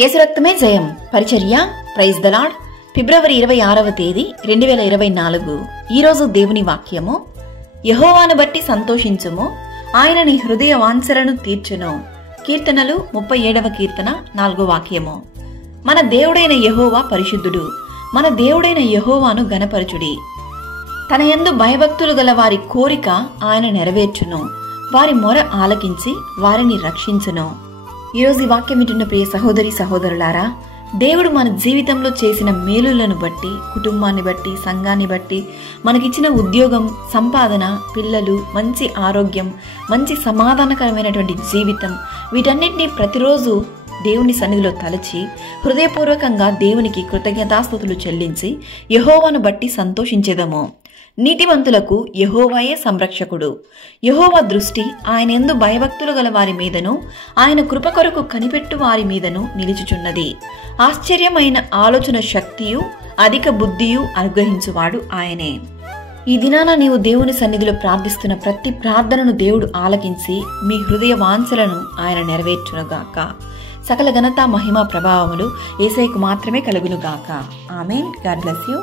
యేసు రక్తమే జయం పరిచర్య ప్రైజ్ ద లార్డ్. ఫిబ్రవరి 26వ తేదీ 2024. ఈరోజు దేవుని వాక్యము, యెహోవాను బట్టి సంతోషించుము, ఆయన నీ హృదయ వాంఛలను తీర్చును. కీర్తనలు 37వ కీర్తన 4వ వాక్యము. మన దేవుడైన యెహోవా పరిశుద్ధుడు, మన దేవుడైన యెహోవాను గణపరచుడి. తన యందు భయభక్తులు గల వారి కోరిక ఆయన నెరవేర్చును, వారి మొర ఆలకించి వారిని రక్షించును. ఈరోజు ఈ వాక్యం వింటున్న ప్రియ సహోదరి సహోదరులారా, దేవుడు మన జీవితంలో చేసిన మేలులను బట్టి, కుటుంబాన్ని బట్టి, సంఘాన్ని బట్టి, మనకిచ్చిన ఉద్యోగం, సంపాదన, పిల్లలు, మంచి ఆరోగ్యం, మంచి సమాధానకరమైనటువంటి జీవితం, వీటన్నిటినీ ప్రతిరోజు దేవుని సన్నిధిలో తలచి హృదయపూర్వకంగా దేవునికి కృతజ్ఞతాస్తుతులు చెల్లించి యెహోవాను బట్టి సంతోషించేదము. నీతిమంతులకు యెహోవాయే సంరక్షకుడు. యెహోవా దృష్టి ఆయన యందు భయభక్తులు గల వారి మీదను, ఆయన కృప కొరకు కనిపెట్టు వారి మీదను నిలుచుచున్నది. ఆశ్చర్యమైన ఆలోచన శక్తియు అధిక బుద్ధియు అనుగ్రహించువాడు ఆయనే. ఈ దినాన నీవు దేవుని సన్నిధిలో ప్రార్థిస్తున్న ప్రతి ప్రార్థనను దేవుడు ఆలకించి మీ హృదయ వాంఛలను ఆయన నెరవేర్చునుగాక. సకల ఘనత, మహిమ, ప్రభావములు యేసయ్యకు మాత్రమే కలుగునుగాక. ఆమేన్. God bless you.